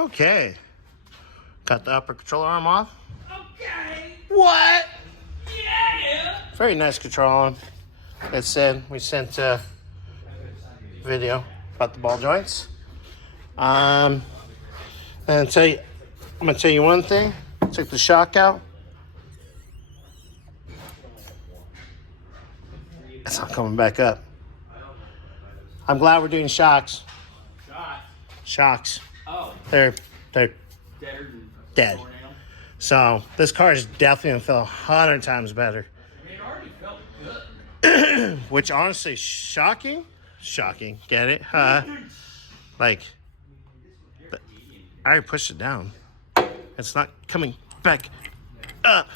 Okay. Got the upper control arm off. Okay. What? Yeah. Very nice control arm. It said we sent a video about the ball joints. And I'm gonna tell you one thing. Took the shock out. It's not coming back up. I'm glad we're doing shocks. Shocks. Oh. They're dead. Tornado. So this car is definitely gonna feel 100 times better. I mean, it already felt good. Which honestly, shocking. Get it? Like, I already pushed it down. It's not coming back up.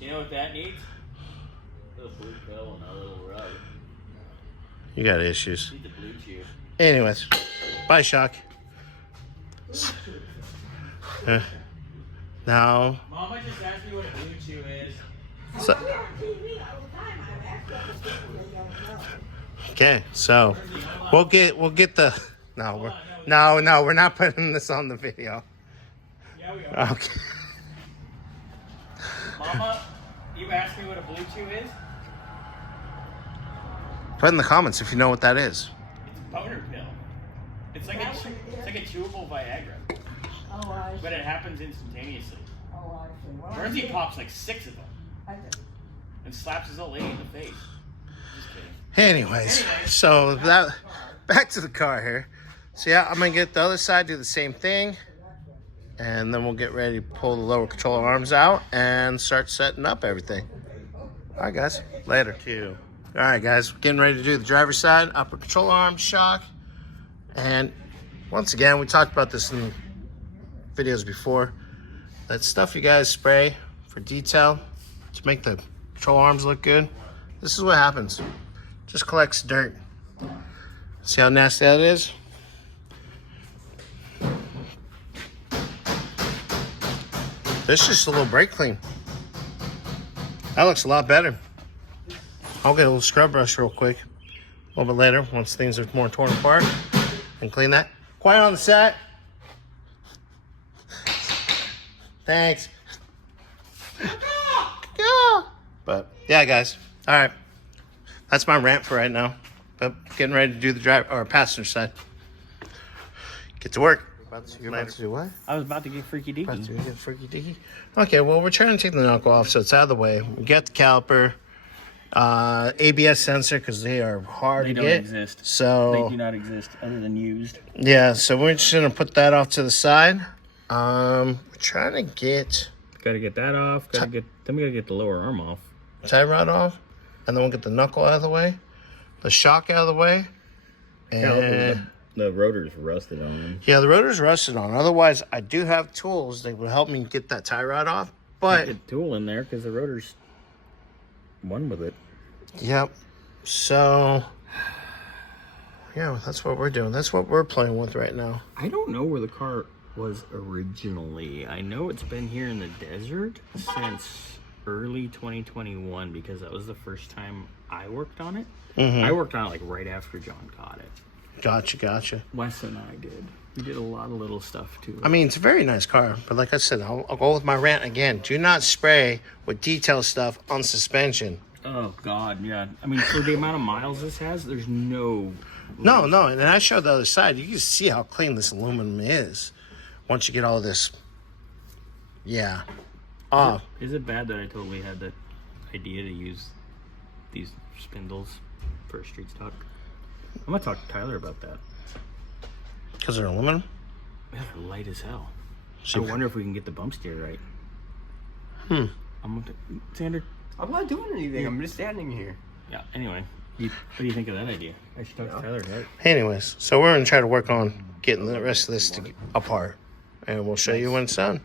You know what that needs? A little blue pill and a little rub. You got issues. Need the blue chew. Anyways, bye, shock. Now. Mama just asked me what a blue chew is. So, okay, so we'll get the no, we're not putting this on the video. Yeah, we are. Okay. Mama, you asked me what a blue chew is? Put in the comments if you know what that is. It's a boner pill. It's like a chewable Viagra. Oh, I see. But it happens instantaneously. Oh, I see. Well, Bernsey pops like 6 of them I see. and slaps his old lady in the face. Just kidding. Anyways, so that back to the car here. So yeah, I'm gonna get the other side, do the same thing, and then we'll get ready to pull the lower control arms out and start setting up everything. All right, guys, later. All right, guys, we're getting ready to do the driver's side, upper control arm, shock, and once again, we talked about this in videos before. That stuff you guys spray for detail to make the control arms look good. This is what happens. Just collects dirt. See how nasty that is? This is just a little brake clean. That looks a lot better. I'll get a little scrub brush real quick. A little bit later, once things are more torn apart, and clean that. Quiet on the set. Thanks. But yeah, guys. All right. That's my rant for right now. But getting ready to do the drive or passenger side. Get to work. You're about to do what? I was about to get freaky deaky. About to get freaky deaky. Okay, well, we're trying to take the knuckle off so it's out of the way. We get the caliper, ABS sensor because they are hard to get. They don't exist. So They do not exist other than used. yeah, so we're just gonna put that off to the side. We're trying to get Got to get that off. Then we gotta get the lower arm off. tie rod off, and then we'll get the knuckle out of the way, the shock out of the way, and The rotor's rusted on them. yeah, the rotor's rusted on. Otherwise, I do have tools that would help me get that tie rod off. But Get the tool in there because the rotor's one with it. yep. So yeah, that's what we're doing. That's what we're playing with right now. I don't know where the car was originally. I know it's been here in the desert since early 2021 because that was the first time I worked on it. Mm-hmm. I worked on it like right after John caught it. Gotcha. Wes and I did. We did a lot of little stuff too. I mean, it's a very nice car, but like I said, I'll go with my rant again. Do not spray with detail stuff on suspension. Oh God, yeah. I mean, for the amount of miles this has, there's no. No, and I showed the other side. You can see how clean this aluminum is once you get all this, yeah, off. Is it bad that I totally had that idea to use these spindles for a street stock? I'm gonna talk to Tyler about that. Because they're aluminum? Yeah, they're light as hell. So- I wonder if we can get the bump steer right. Xander. I'm not doing anything. I'm just standing here. Yeah. Anyway, what do you think of that idea? I should talk to Tyler, right? Anyways, so we're going to try to work on getting the rest of this apart. And we'll show you when it's done.